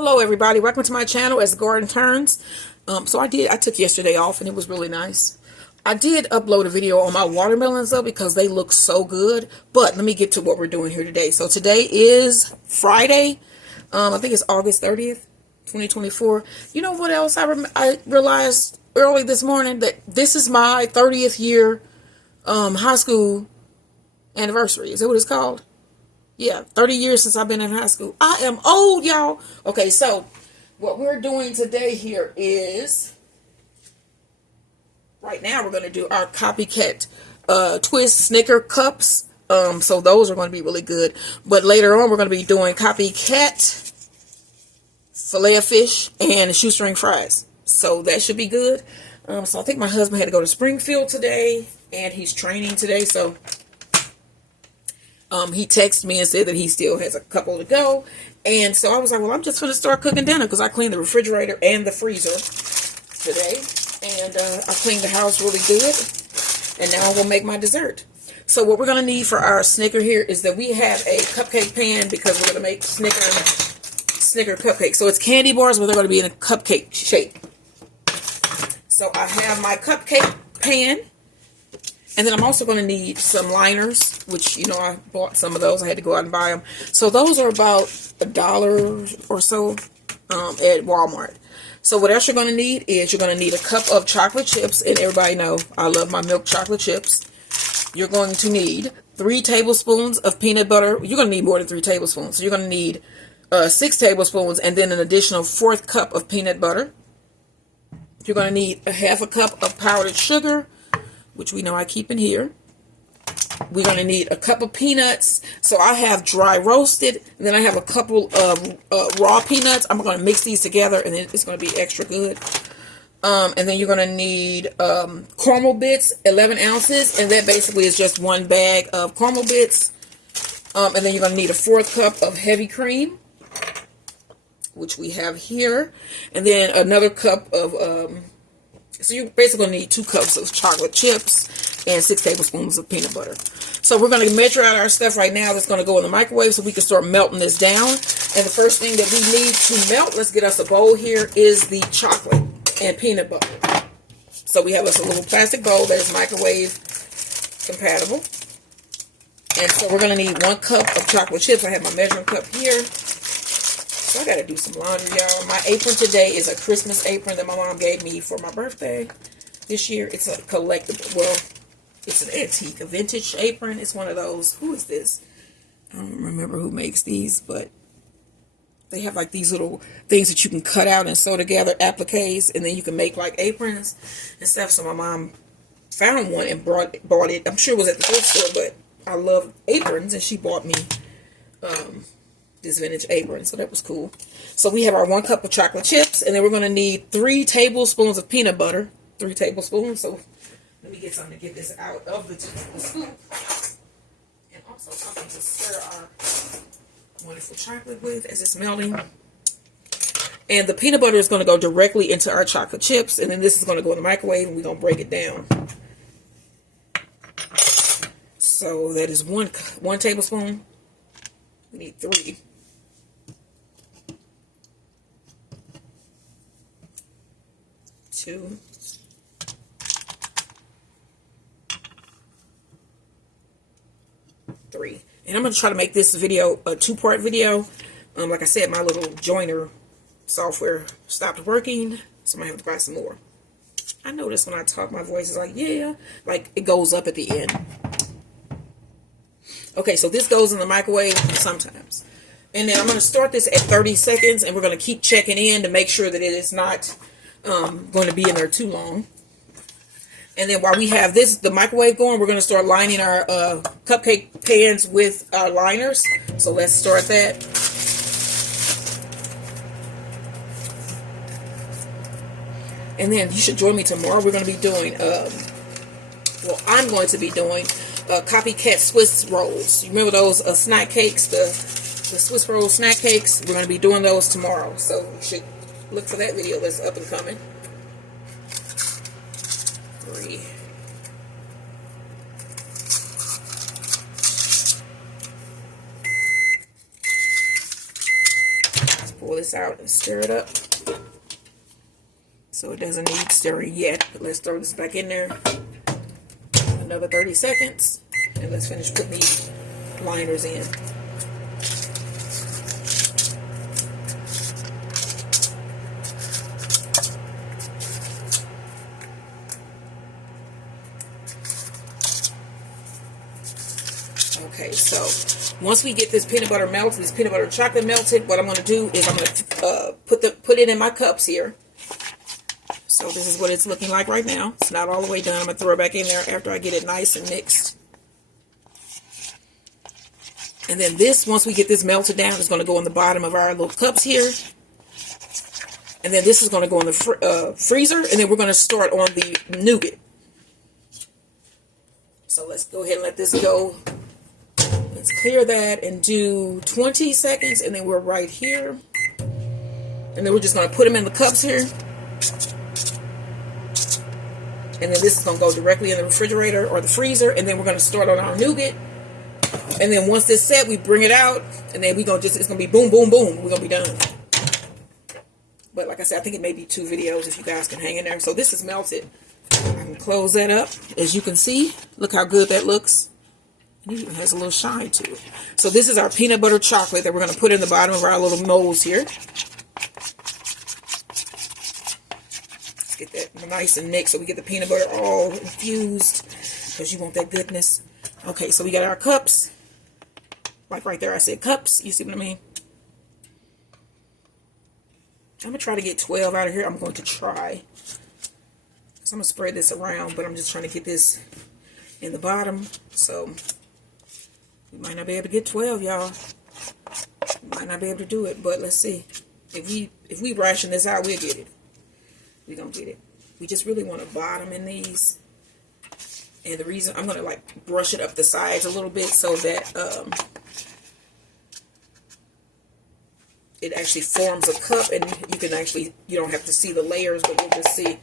Hello everybody, welcome to my channel as the garden turns. I took yesterday off and it was really nice. I did upload a video on my watermelons though because they look so good. But let me get to what we're doing here today. So today is Friday. I think it's August 30th, 2024. You know what else I realized early this morning? That this is my 30th year high school anniversary. Is that what it's called? Yeah, 30 years since I've been in high school. I am old, y'all. Okay, so what we're doing today here is, right now we're going to do our Copycat twist Snicker cups. So those are going to be really good. But later on, we're going to be doing Copycat filet of fish and shoestring fries. So that should be good. So I think my husband had to go to Springfield today, and he's training today, so he texted me and said that he still has a couple to go. And so I was like, well, I'm just going to start cooking dinner because I cleaned the refrigerator and the freezer today. And I cleaned the house really good. And now I'm going to make my dessert. So what we're going to need for our Snicker here is that we have a cupcake pan because we're going to make Snicker cupcakes. So it's candy bars, but they're going to be in a cupcake shape. So I have my cupcake pan. And then I'm also going to need some liners, which, you know, I bought some of those. I had to go out and buy them. So those are about $1 or so at Walmart. So what else you're going to need is you're going to need a cup of chocolate chips. And everybody know I love my milk chocolate chips. You're going to need 3 tablespoons of peanut butter. You're going to need more than 3 tablespoons. So you're going to need 6 tablespoons and then an additional 1/4 cup of peanut butter. You're going to need a 1/2 cup of powdered sugar, which we know I keep in here. We're going to need a cup of peanuts. So I have dry roasted, and then I have a couple of raw peanuts. I'm going to mix these together, and then it's going to be extra good. And then you're going to need caramel bits, 11 ounces, and that basically is just 1 bag of caramel bits. And then you're going to need a 1/4 cup of heavy cream, which we have here. And then another cup of so you're basically going to need 2 cups of chocolate chips and 6 tablespoons of peanut butter. So we're going to measure out our stuff right now. That's going to go in the microwave so we can start melting this down. And the first thing that we need to melt, let's get us a bowl here, is the chocolate and peanut butter. So we have us a little plastic bowl that is microwave compatible. And so we're going to need 1 cup of chocolate chips. I have my measuring cup here. So I got to do some laundry, y'all. My apron today is a Christmas apron that my mom gave me for my birthday this year. It's a collectible. Well, it's an antique, a vintage apron. It's one of those. Who is this? I don't remember who makes these, but they have like these little things that you can cut out and sew together, appliques, and then you can make like aprons and stuff. So my mom found one and bought it. I'm sure it was at the thrift store, but I love aprons, and she bought me this vintage apron, so that was cool. So we have our 1 cup of chocolate chips, and then we're going to need 3 tablespoons of peanut butter. 3 tablespoons. So let me get something to get this out of the scoop, and also something to stir our wonderful chocolate with as it's melting. And the peanut butter is going to go directly into our chocolate chips, and then this is going to go in the microwave, and we're going to break it down. So that is 1 tablespoon. We need 3. 2. 3. And I'm going to try to make this video a 2-part video. Like I said, my little joiner software stopped working, so I might have to buy some more. I notice when I talk, my voice is like, yeah, like it goes up at the end. Okay, so this goes in the microwave sometimes. And then I'm going to start this at 30 seconds, and we're going to keep checking in to make sure that it is not going to be in there too long. And then while we have the microwave going, we're going to start lining our cupcake pans with our liners. So let's start that. And then you should join me tomorrow. We're going to be doing, well, I'm going to be doing Copycat Swiss rolls. You remember those snack cakes, the Swiss roll snack cakes? We're going to be doing those tomorrow. So you should look for that video that's up and coming. 3. this out and stir it up. So it doesn't need stirring yet. But let's throw this back in there. Another 30 seconds. And let's finish putting these liners in. Okay, so once we get this peanut butter melted, this peanut butter chocolate melted, what I'm going to do is I'm going to put it in my cups here. So this is what it's looking like right now. It's not all the way done. I'm going to throw it back in there after I get it nice and mixed. And then this, once we get this melted down, is going to go in the bottom of our little cups here. And then this is going to go in the freezer, and then we're going to start on the nougat. So let's go ahead and let this go. Let's clear that and do 20 seconds, and then we're right here. And then we're just going to put them in the cups here. And then this is going to go directly in the refrigerator or the freezer, and then we're going to start on our nougat. And then once this set, we bring it out, and then we're going to it's going to be boom, boom, boom. We're going to be done. But like I said, I think it may be 2 videos if you guys can hang in there. So this is melted. I can close that up. As you can see, look how good that looks. It even has a little shine to it. So this is our peanut butter chocolate that we're going to put in the bottom of our little molds here. Let's get that nice and mixed so we get the peanut butter all infused, because you want that goodness. Okay, so we got our cups. Like right there, I said cups. You see what I mean? I'm going to try to get 12 out of here. I'm going to try. So I'm going to spread this around, but I'm just trying to get this in the bottom. So we might not be able to get 12, y'all. Might not be able to do it, but let's see. If we ration this out, we'll get it. We're going to get it. We just really want to bottom in these. And the reason, I'm going to like brush it up the sides a little bit so that it actually forms a cup, and you can actually, you don't have to see the layers, but you'll just see.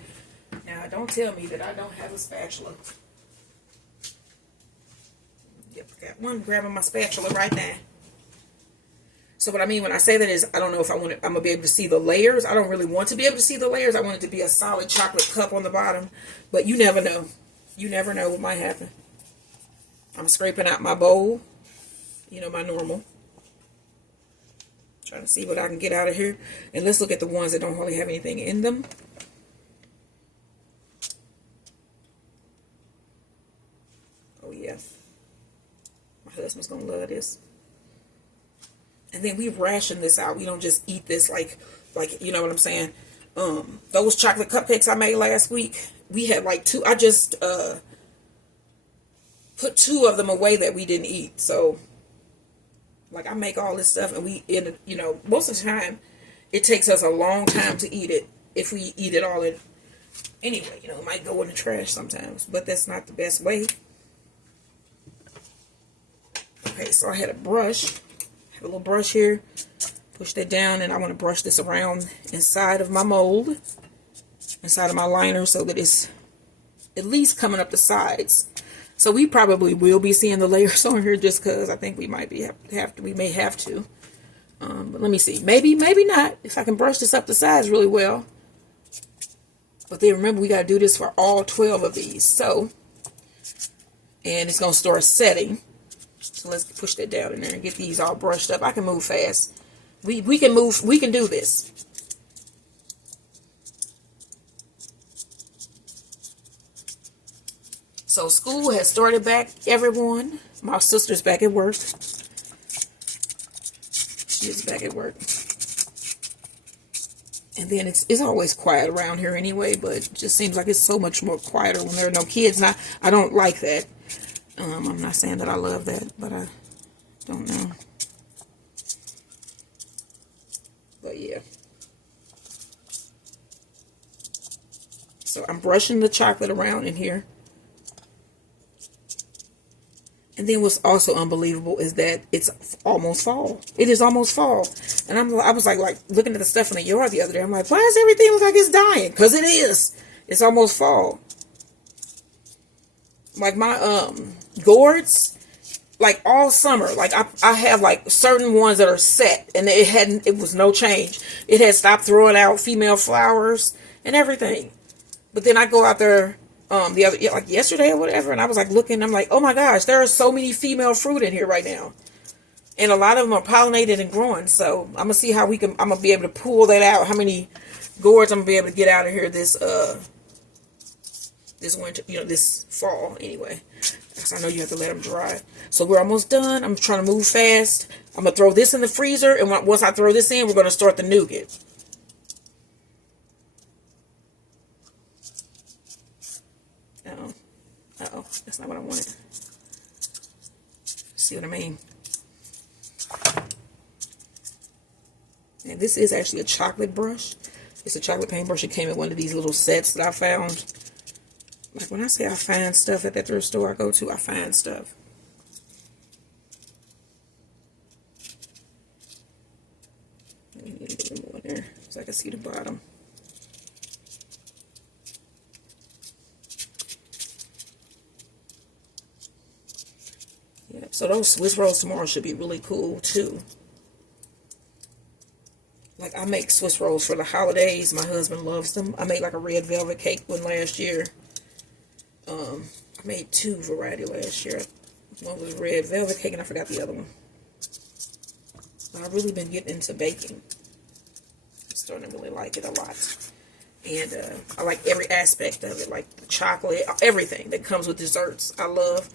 Now, don't tell me that I don't have a spatula. Yep, I got one grabbing my spatula right now. So what I mean when I say that is, I don't know if I'm going to be able to see the layers. I don't really want to be able to see the layers. I want it to be a solid chocolate cup on the bottom. But you never know. You never know what might happen. I'm scraping out my bowl. You know, my normal. Trying to see what I can get out of here. And let's look at the ones that don't really have anything in them. Oh, yeah. My husband's going to love this. And then we ration this out. We don't just eat this like, you know what I'm saying? Those chocolate cupcakes I made last week, we had like 2. I just put 2 of them away that we didn't eat. So, like, I make all this stuff, and you know, most of the time, it takes us a long time to eat it if we eat it all in. Anyway, you know, it might go in the trash sometimes, but that's not the best way. Okay, so I had a brush. I have a little brush here. Push that down, and I want to brush this around inside of my mold, inside of my liner, so that it's at least coming up the sides. So we probably will be seeing the layers on here, just because I think we might be we may have to. But let me see. Maybe not. If I can brush this up the sides really well. But then remember, we got to do this for all 12 of these. So, and it's going to start setting. So let's push that down in there and get these all brushed up. I can move fast. We can move. We can do this. So school has started back, everyone. My sister's back at work. She is back at work. And then it's always quiet around here anyway, but it just seems like it's so much more quieter when there are no kids. Now, I don't like that. I'm not saying that I love that, but I don't know. But yeah. So I'm brushing the chocolate around in here. And then what's also unbelievable is that it's almost fall. It is almost fall. And I was like looking at the stuff in the yard the other day. I'm like, why does everything look like it's dying? Because it is. It's almost fall. Like my gourds, like all summer. Like I have like certain ones that are set, and it was no change. It had stopped throwing out female flowers and everything. But then I go out there like yesterday or whatever, and I was like looking, I'm like, oh my gosh, there are so many female fruit in here right now. And a lot of them are pollinated and growing. So I'm gonna see how I'm gonna be able to pull that out, how many gourds I'm gonna be able to get out of here this winter, this fall anyway. Because I know you have to let them dry. So we're almost done. I'm trying to move fast. I'm gonna throw this in the freezer, and once I throw this in, we're gonna start the nougat. Uh-oh, that's not what I wanted. See what I mean? And this is actually a chocolate brush. It's a chocolate paintbrush. It came in one of these little sets that I found. Like when I say I find stuff at that thrift store I go to, I find stuff. Let me need a little more in there so I can see the bottom. Yeah, so those Swiss rolls tomorrow should be really cool too. Like I make Swiss rolls for the holidays. My husband loves them. I made like a red velvet cake one last year. I made 2 variety last year. One was red velvet cake and I forgot the other one. But I've really been getting into baking. I'm starting to really like it a lot. And I like every aspect of it, like the chocolate, everything that comes with desserts. I love.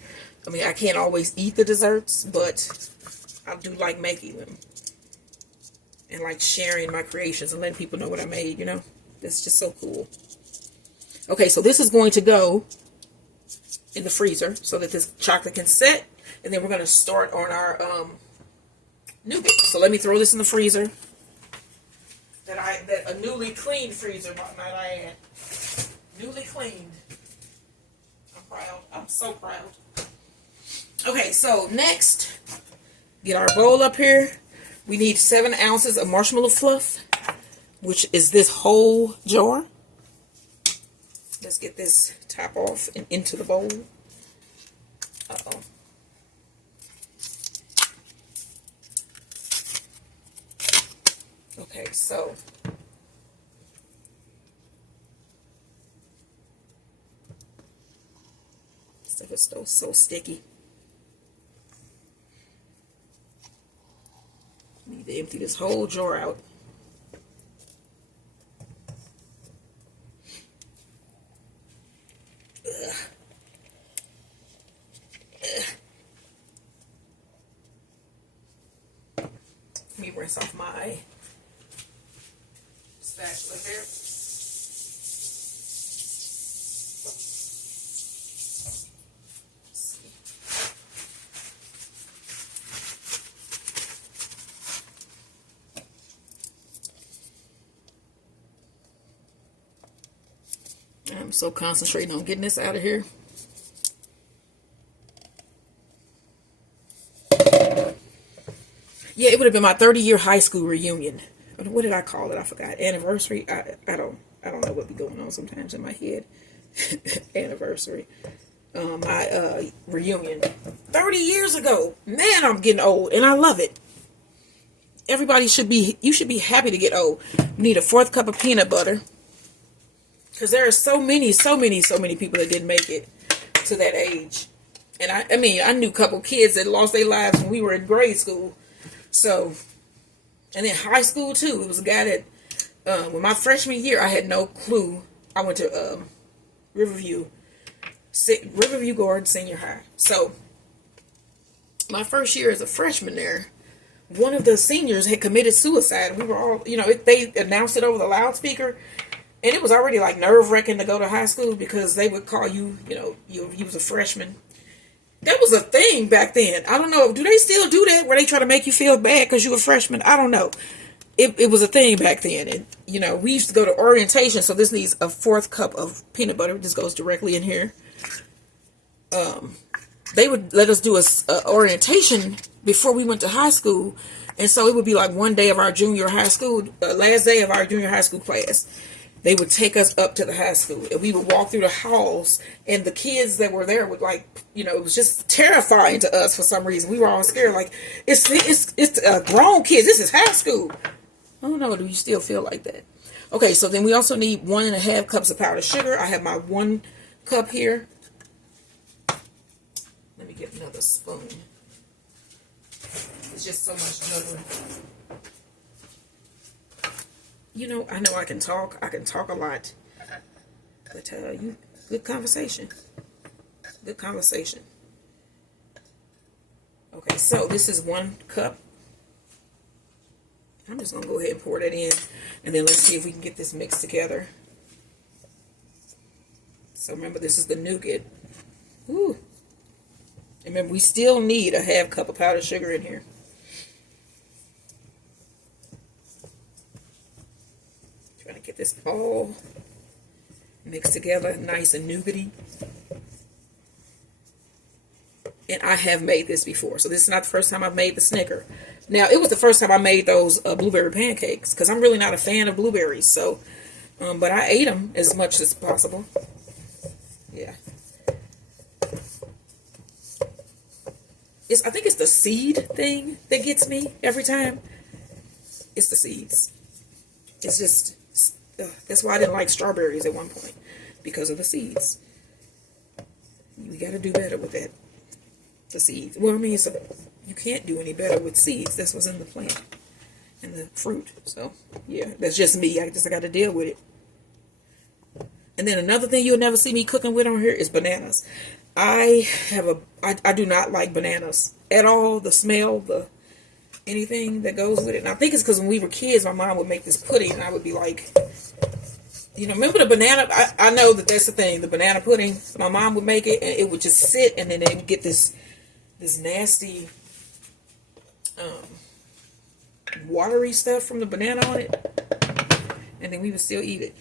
I mean, I can't always eat the desserts, but I do like making them. And like sharing my creations and letting people know what I made, That's just so cool. Okay, so this is going to go in the freezer so that this chocolate can set. And then we're going to start on our nougat. So let me throw this in the freezer. A newly cleaned freezer, might I add. Newly cleaned. I'm proud. I'm so proud. Okay, so next, get our bowl up here. We need 7 ounces of marshmallow fluff, which is this whole jar. Let's get this top off and into the bowl. Uh-oh. Okay, so stuff is so sticky. Need to empty this whole jar out. Ugh. Let me rinse off my spatula here. I'm so concentrating on getting this out of here. Yeah, it would have been my 30-year high school reunion. What did I call it? I forgot. Anniversary. I don't know what be going on sometimes in my head. Anniversary. My reunion. 30 years ago. Man, I'm getting old and I love it. Everybody you should be happy to get old. You need a 4th cup of peanut butter. Because there are so many people that didn't make it to that age. And I mean, I knew a couple kids that lost their lives when we were in grade school. So, and then high school too. It was a guy that, when my freshman year, I had no clue. I went to Riverview Garden Senior High. So, my first year as a freshman there, one of the seniors had committed suicide. We were all, they announced it over the loudspeaker. And it was already like nerve-wracking to go to high school because they would call you, you was a freshman. That was a thing back then. I don't know. Do they still do that where they try to make you feel bad because you were a freshman? I don't know. It was a thing back then. And, we used to go to orientation. So this needs a 4th cup of peanut butter. This goes directly in here. They would let us do a orientation before we went to high school. And so it would be like one day of our junior high school, last day of our junior high school class. they would take us up to the high school, and we would walk through the halls, and the kids that were there would, like, you know, it was just terrifying to us for some reason. We were all scared, like, it's grown kids. This is high school. I don't know. Do you still feel like that? Okay, so then we also need 1.5 cups of powdered sugar. I have my 1 cup here. Let me get another spoon. It's just so much juggling. You know I can talk. I can talk a lot. But good conversation. Good conversation. Okay, so this is 1 cup. I'm just going to go ahead and pour that in. And then let's see if we can get this mixed together. So remember, this is the nougat. Ooh. And remember, we still need 1/2 cup of powdered sugar in here. Trying to get this all mixed together, nice and nougaty. And I have made this before, so this is not the first time I've made the Snicker. Now, it was the first time I made those blueberry pancakes, because I'm really not a fan of blueberries. So, but I ate them as much as possible. Yeah. I think it's the seed thing that gets me every time. It's the seeds. It's just, that's why I didn't like strawberries at one point, because of the seeds. We got to do better with that. The seeds. Well, I mean, you can't do any better with seeds. That's what's in the plant and the fruit. So, yeah, that's just me. I got to deal with it. And then another thing you'll never see me cooking with on here is bananas. I do not like bananas at all. The smell, anything that goes with it. And I think it's because when we were kids, my mom would make this pudding, and I would be like, you know, remember the banana? I know that that's the thing. The banana pudding. My mom would make it, and it would just sit, and then they would get this nasty watery stuff from the banana on it, and then we would still eat it.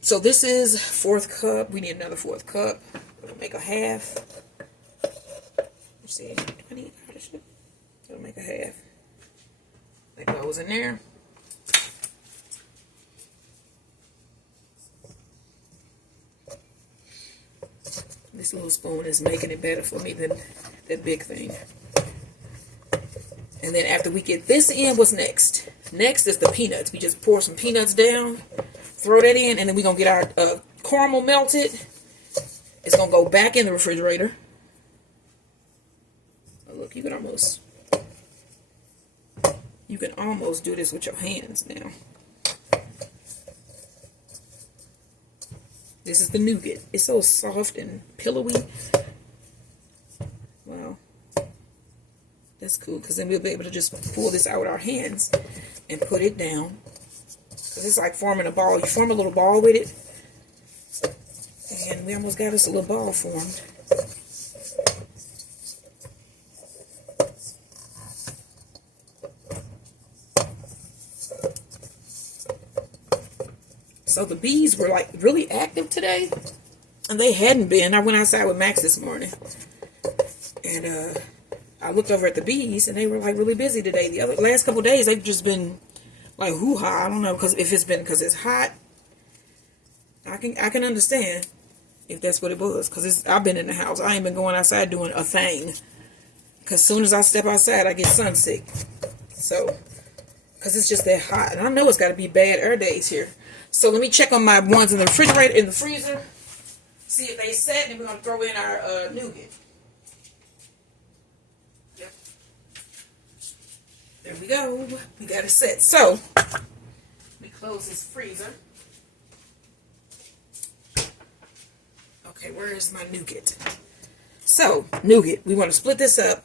So this is 4th cup. We need another 4th cup. We'll make 1/2. Let's see. Do I need powdered sugar? I'll make 1/2. That goes in there. This little spoon is making it better for me than that big thing. And then after we get this in, what's next? Next is the peanuts. We just pour some peanuts down, throw that in, and then we're going to get our caramel melted. It's going to go back in the refrigerator. Oh, look, you can almost do this with your hands now. This is the nougat. It's so soft and pillowy. Wow. That's cool, because then we'll be able to just pull this out with our hands and put it down. Because it's like forming a ball. You form a little ball with it. And we almost got us a little ball formed. So the bees were like really active today, and they hadn't been. I went outside with Max this morning, and I looked over at the bees, and they were like really busy today. The last couple of days, they've just been like hoo-ha. I don't know, because if it's been because it's hot, I can understand if that's what it was. Because I've been in the house. I ain't been going outside doing a thing. Because as soon as I step outside, I get sunsick. So, because it's just that hot, and I know it's got to be bad air days here. So let me check on my ones in the refrigerator, in the freezer, see if they set, and we're going to throw in our nougat. Yep. There we go. We got it set. So, let me close this freezer. Okay, where is my nougat? So, nougat. We want to split this up.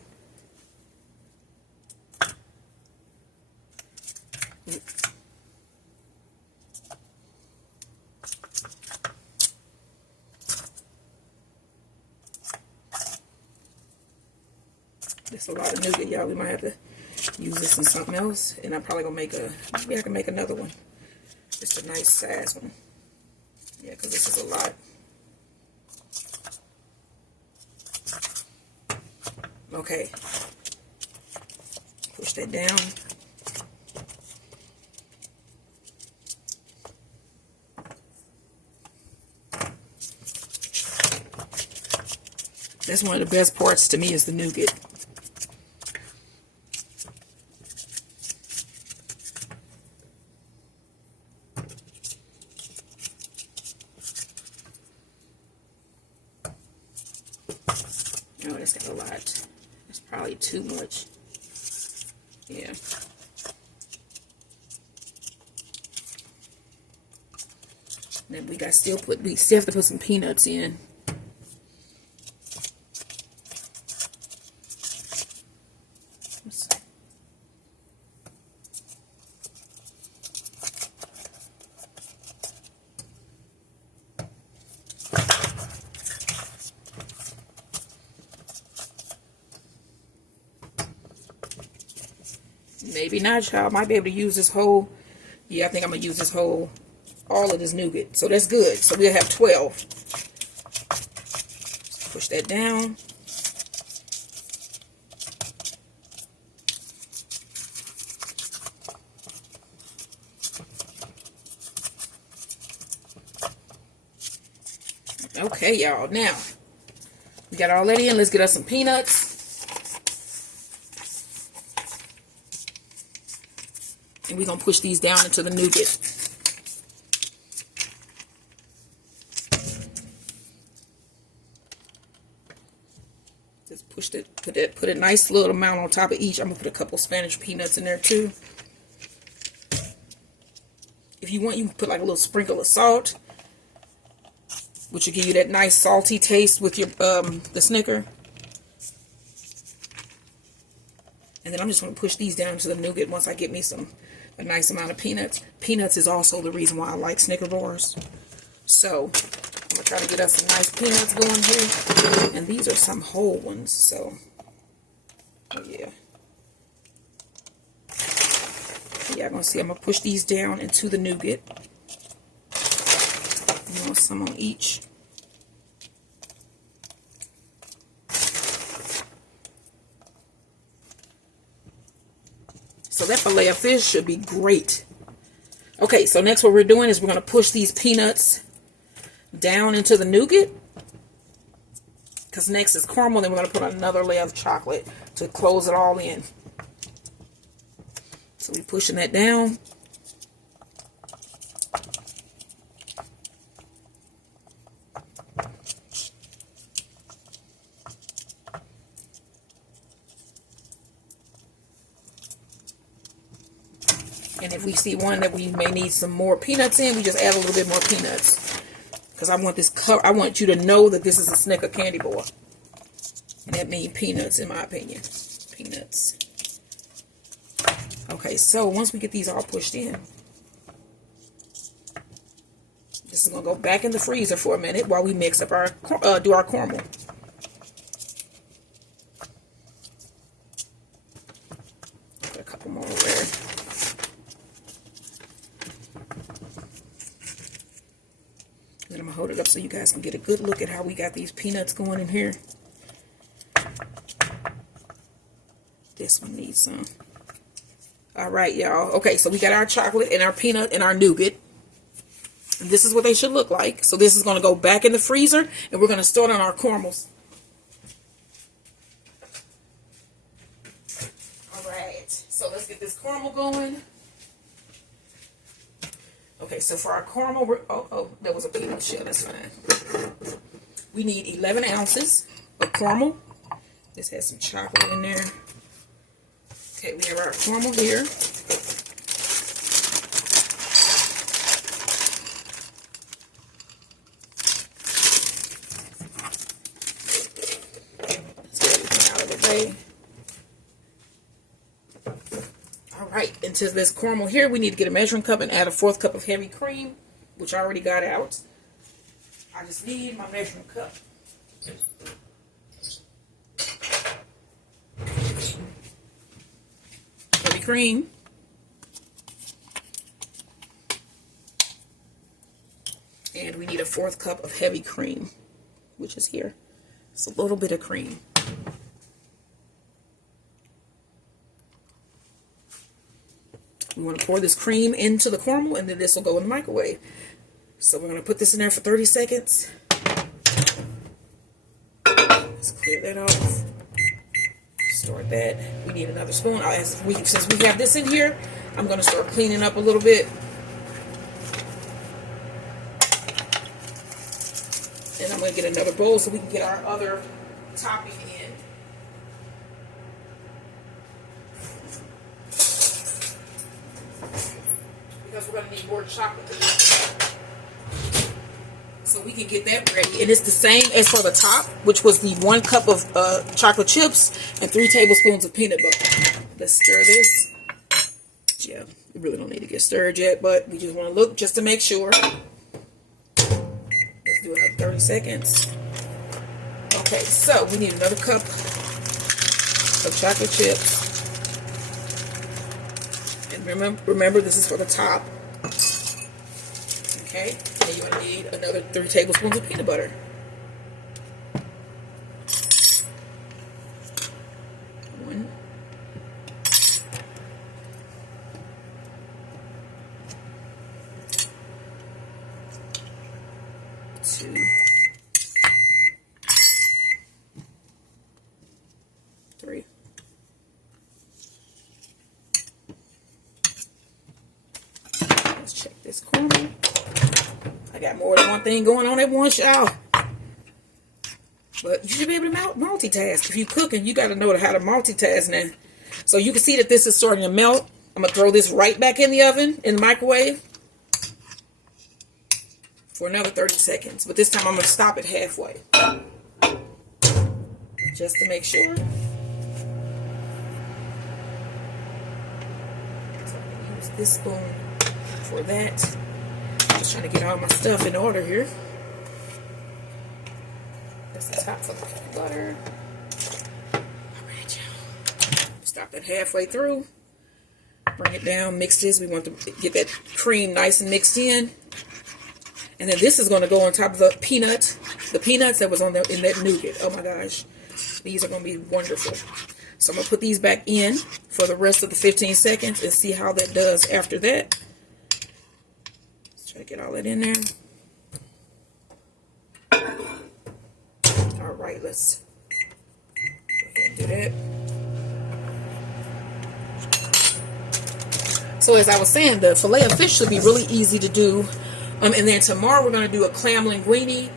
That's a lot of nougat, y'all. We might have to use this in something else. And I'm probably going to make maybe I can make another one. Just a nice size one. Yeah, because this is a lot. Okay. Push that down. That's one of the best parts to me is the nougat. Oh, that's got a lot. That's probably too much. Yeah. Then we still have to put some peanuts in. Maybe not, y'all. Might be able to use this whole. Yeah, I think I'm gonna use this whole, all of this nougat. So that's good. So we'll have 12. Just push that down. Okay, y'all. Now we got all that in. Let's get us some peanuts. And we're going to push these down into the nougat. Just push it, put a nice little amount on top of each. I'm going to put a couple Spanish peanuts in there too. If you want, you can put like a little sprinkle of salt, which will give you that nice salty taste with your the Snicker. And then I'm just going to push these down to the nougat once I get me a nice amount of peanuts. Peanuts is also the reason why I like Snicker bars. So I'm going to try to get us some nice peanuts going here. And these are some whole ones. So, oh yeah. Yeah, I'm going to see. I'm going to push these down into the nougat. You know, some on each. So that fillet of fish should be great. Okay, so next what we're doing is we're going to push these peanuts down into the nougat. Because next is caramel, then we're going to put another layer of chocolate to close it all in. So we're pushing that down. And if we see one that we may need some more peanuts in, we just add a little bit more peanuts. Because I want you to know that this is a Snicker candy bar. And that means peanuts, in my opinion. Peanuts. Okay, so once we get these all pushed in, this is going to go back in the freezer for a minute while we mix up do our caramel. Put a couple more over there. Then I'm going to hold it up so you guys can get a good look at how we got these peanuts going in here. This one needs some. Alright, y'all. Okay, so we got our chocolate and our peanut and our nougat. And this is what they should look like. So this is going to go back in the freezer. And we're going to start on our caramels. Alright, so let's get this caramel going. Okay, so for our caramel, that was a peanut shell, that's fine. We need 11 ounces of caramel. This has some chocolate in there. Okay, we have our caramel here. Let's get everything out of the way. Alright, into this caramel here, we need to get a measuring cup and add a 1/4 cup of heavy cream, which I already got out. I just need my measuring cup. Heavy cream. And we need a 1/4 cup of heavy cream, which is here. It's a little bit of cream. We want to pour this cream into the caramel, and then this will go in the microwave. So we're going to put this in there for 30 seconds. Let's clear that off. Start that. We need another spoon. Since we have this in here, I'm going to start cleaning up a little bit. And I'm going to get another bowl so we can get our other topping in. Because we're going to need more chocolate. So we can get that ready. And it's the same as for the top, which was the 1 cup of chocolate chips and 3 tablespoons of peanut butter. Let's stir this. Yeah, we really don't need to get stirred yet, but we just want to look just to make sure. Let's do another 30 seconds. Okay, so we need another cup of chocolate chips. And remember this is for the top. Okay, and you're going to need another 3 tablespoons of peanut butter. One. 2. 3. Let's check this corner. I got more than one thing going on at one shot. But you should be able to multitask. If you're cooking, you got to know how to multitask now. So you can see that this is starting to melt. I'm going to throw this right back in the oven, in the microwave, for another 30 seconds. But this time I'm going to stop it halfway. Just to make sure. So I'm going to use this spoon for that. Just trying to get all my stuff in order here. That's the top for the peanut butter. Alright, y'all. Stop that halfway through. Bring it down, mix this. We want to get that cream nice and mixed in. And then this is going to go on top of the peanuts that was in that nougat. Oh my gosh. These are going to be wonderful. So I'm going to put these back in for the rest of the 15 seconds and see how that does after that. Try to get all that in there. All right, let's go ahead and do that. So as I was saying, the fillet of fish should be really easy to do. And then tomorrow we're going to do a clam linguine,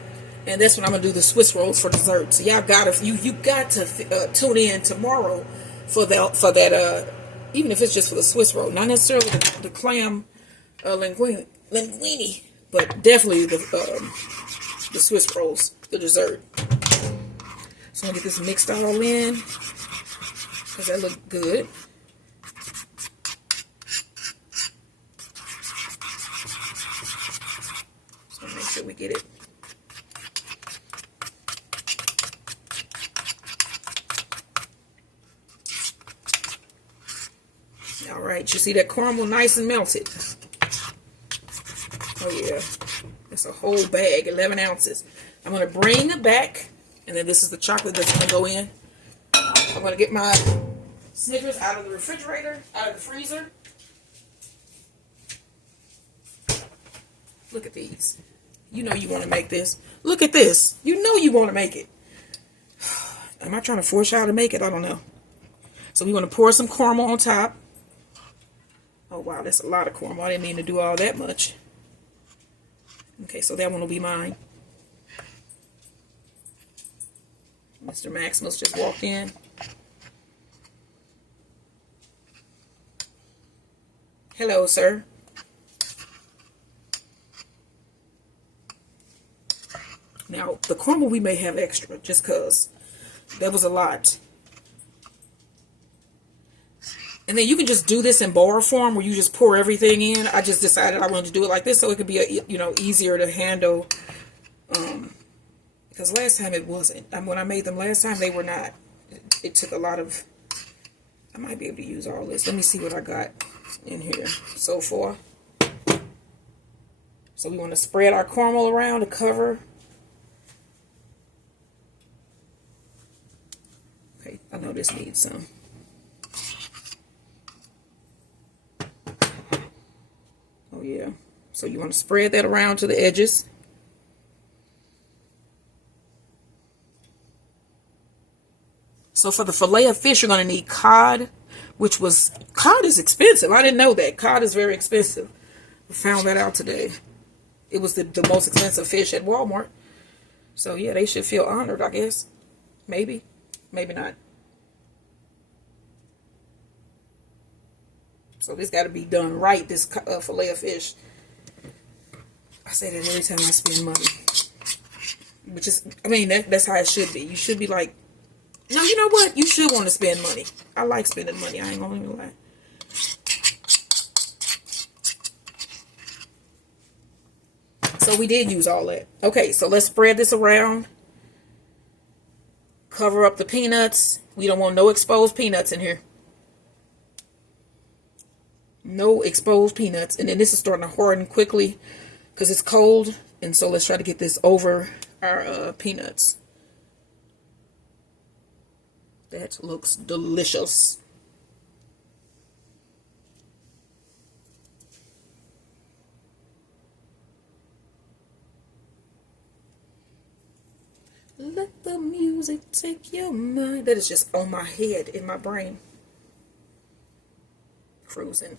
and that's when I'm going to do the Swiss rolls for dessert. So y'all got to tune in tomorrow for that. Even if it's just for the Swiss roll, not necessarily the clam linguine, but definitely the Swiss rolls, the dessert. So I'm gonna get this mixed all in because that look good. So make sure we get it. All right, you see that caramel nice and melted. Oh yeah, it's a whole bag, 11 ounces. I'm going to bring it back, and then this is the chocolate that's going to go in. I'm going to get my Snickers out of the refrigerator, out of the freezer. Look at these. You know you want to make this. Look at this. You know you want to make it. Am I trying to force y'all to make it? I don't know. So we want to pour some caramel on top. Oh wow, that's a lot of caramel. I didn't mean to do all that much. Okay, so that one will be mine. Mr. Maximus just walked in. Hello, sir. Now, the caramel we may have extra, just because that was a lot. And then you can just do this in bar form where you just pour everything in. I just decided I wanted to do it like this so it could be, easier to handle. Because last time it wasn't. When I made them last time, they were not. It took a lot of... I might be able to use all this. Let me see what I got in here so far. So we want to spread our caramel around to cover. Okay, I know this needs some. Oh yeah. So you want to spread that around to the edges. So for the fillet of fish, you're going to need cod, cod is expensive. I didn't know that. Cod is very expensive. I found that out today. It was the most expensive fish at Walmart. So yeah, they should feel honored, I guess. Maybe. Maybe not. So this got to be done right, this fillet of fish. I say that every time I spend money. Which is, I mean, that's how it should be. You should be like, no, you know what? You should want to spend money. I like spending money. I ain't gonna even lie. So we did use all that. Okay, so let's spread this around. Cover up the peanuts. We don't want no exposed peanuts in here. No exposed peanuts. And then this is starting to harden quickly because it's cold. And so let's try to get this over our peanuts. That looks delicious. Let the music take your mind. That is just on my head, in my brain. Cruising.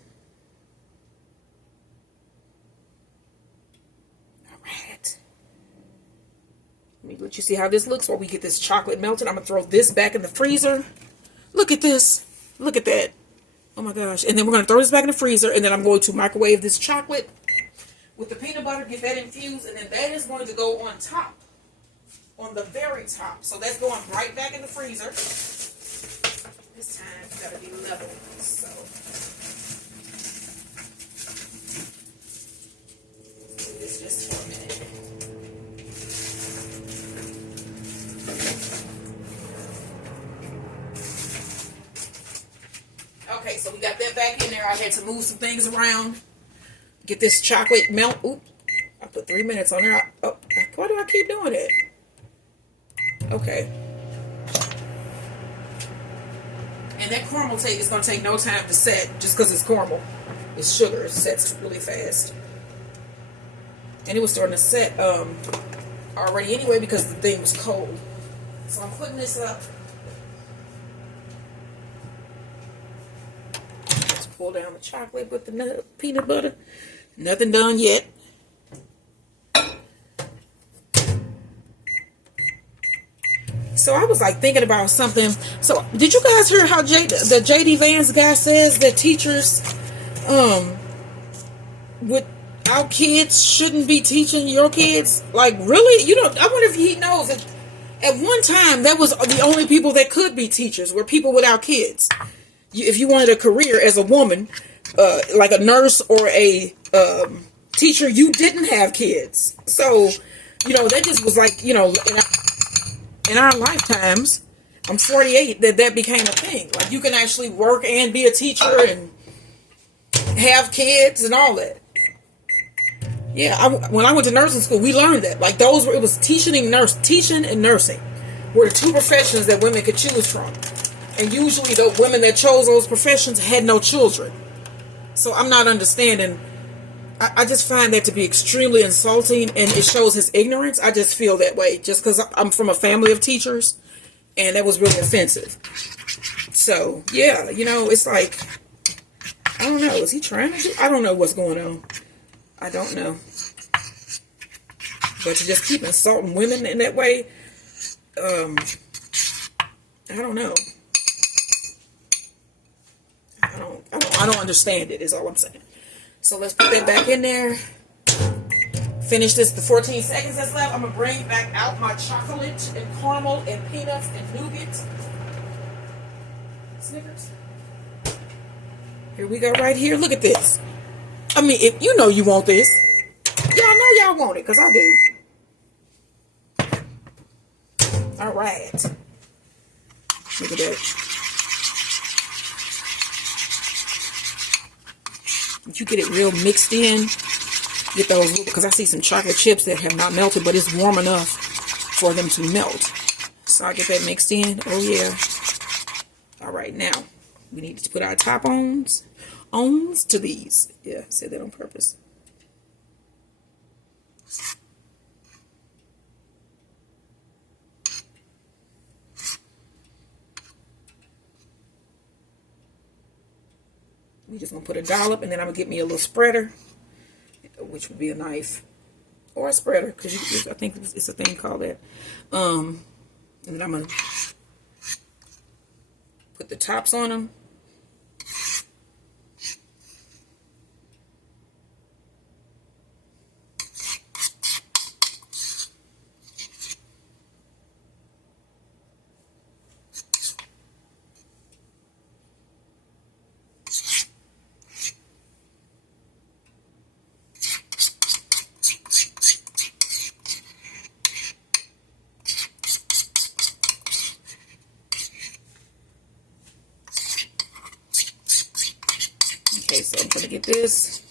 Alright. Let me let you see how this looks while we get this chocolate melted. I'm going to throw this back in the freezer. Look at this. Look at that. Oh my gosh. And then we're going to throw this back in the freezer. And then I'm going to microwave this chocolate with the peanut butter. Get that infused. And then that is going to go on top. On the very top. So that's going right back in the freezer. This time it's got to be level. So let's do this just for a minute. Okay, so we got that back in there. I had to move some things around. Get this chocolate melt. Oop. I put 3 minutes on there. Oh, why do I keep doing it? Okay. And that caramel tape is going to take no time to set just because it's caramel. It's sugar. It sets really fast. And it was starting to set already anyway because the thing was cold. So I'm putting this up. Let's pull down the chocolate with the peanut butter. Nothing done yet. So I was like thinking about something. So did you guys hear how the JD Vance guy says that teachers our kids shouldn't be teaching your kids? Like, really? You know, I wonder if he knows that at one time that was the only people that could be teachers were people without kids. If you wanted a career as a woman, like a nurse or a teacher, you didn't have kids. So, you know, that just was like, you know, in our lifetimes, I'm 48, that became a thing. Like, you can actually work and be a teacher and have kids and all that. Yeah, when I went to nursing school, we learned that. Like, it was teaching and nursing were the two professions that women could choose from. And usually the women that chose those professions had no children. So I'm not understanding. I just find that to be extremely insulting, and it shows his ignorance. I just feel that way just because I'm from a family of teachers, and that was really offensive. So, yeah, you know, it's like, I don't know. Is he trying to do? I don't know what's going on. I don't know. But to just keep insulting women in that way, I don't know. I don't understand it, is all I'm saying. So let's put that back in there. Finish this, the 14 seconds that's left. I'm going to bring back out my chocolate and caramel and peanuts and nougat. Snickers. Here we go right here. Look at this. I mean, if you know you want this. Y'all know y'all want it, because I do. All right. Look at that. You get it real mixed in. Get those, because I see some chocolate chips that have not melted, but it's warm enough for them to melt. So I get that mixed in. Oh yeah. All right, now we need to put our top ons to these. Yeah, I said that on purpose. We're just going to put a dollop, and then I'm going to get me a little spreader, which would be a knife or a spreader, because I think it's a thing called that. And then I'm going to put the tops on them. Okay, so I'm going to get this.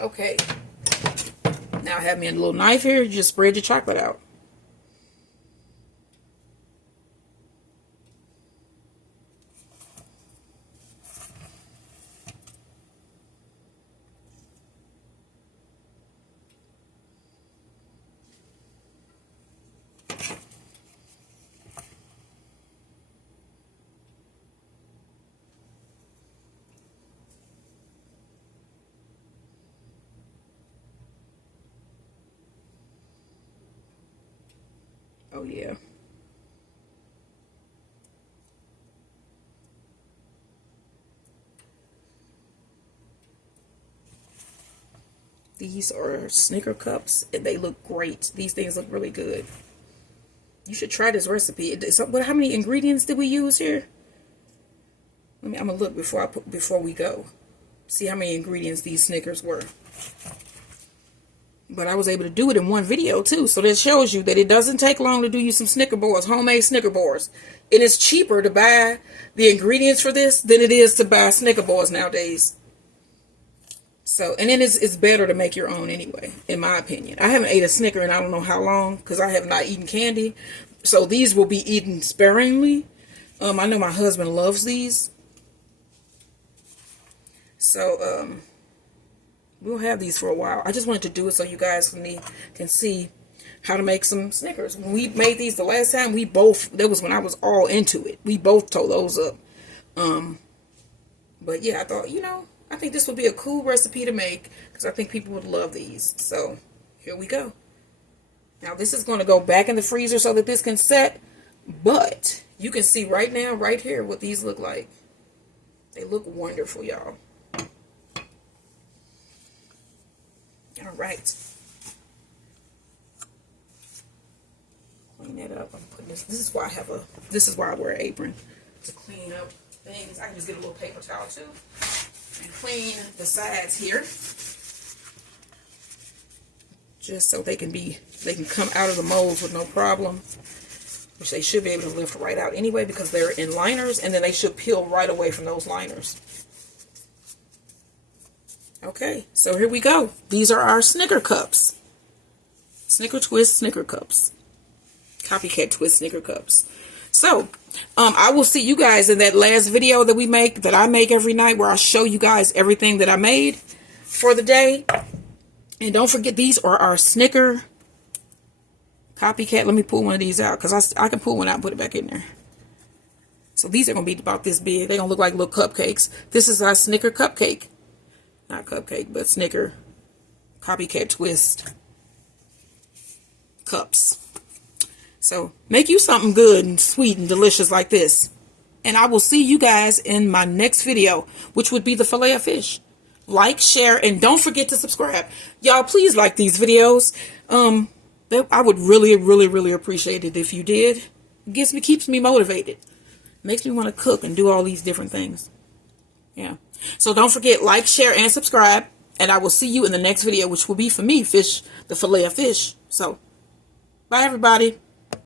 Okay. Now I have me a little knife here. You just spread your chocolate out. Oh, yeah. These are Snicker cups, and they look great. These things look really good. You should try this recipe. How many ingredients did we use here? I'm gonna look before we go. See how many ingredients these Snickers were. But I was able to do it in one video too, so that shows you that it doesn't take long to do you some Snicker bars, homemade Snicker bars. It is cheaper to buy the ingredients for this than it is to buy Snicker bars nowadays. So, and then it's better to make your own anyway, in my opinion. I haven't ate a Snicker in I don't know how long, because I have not eaten candy. So these will be eaten sparingly. I know my husband loves these. So, we'll have these for a while. I just wanted to do it so you guys can see how to make some Snickers. When we made these the last time, that was when I was all into it. We both tore those up. But yeah, I thought, I think this would be a cool recipe to make, because I think people would love these. So here we go. Now this is going to go back in the freezer so that this can set. But you can see right now, right here, what these look like. They look wonderful, y'all. All right. Clean that up. I'm putting this. This is why I wear an apron, to clean up things. I can just get a little paper towel too and clean the sides here, just so they can come out of the molds with no problem, which they should be able to lift right out anyway, because they're in liners, and then they should peel right away from those liners. Okay, so here we go. These are our Snicker cups. Snicker Twist Snicker cups. Copycat Twist Snicker cups. So, I will see you guys in that last video that I make every night, where I show you guys everything that I made for the day. And don't forget, these are our Snicker Copycat. Let me pull one of these out, because I can pull one out and put it back in there. So these are going to be about this big. They're going to look like little cupcakes. This is our Snicker cupcake. Not cupcake, but Snicker Copycat Twist cups. So make you something good and sweet and delicious like this. And I will see you guys in my next video, which would be the fillet of fish. Like, share, and don't forget to subscribe. Y'all, please like these videos. I would really, really, really appreciate it if you did. It keeps me motivated. Makes me want to cook and do all these different things. Yeah. So don't forget, like, share, and subscribe. And I will see you in the next video, which will be, for me, the fillet of fish. So, bye everybody.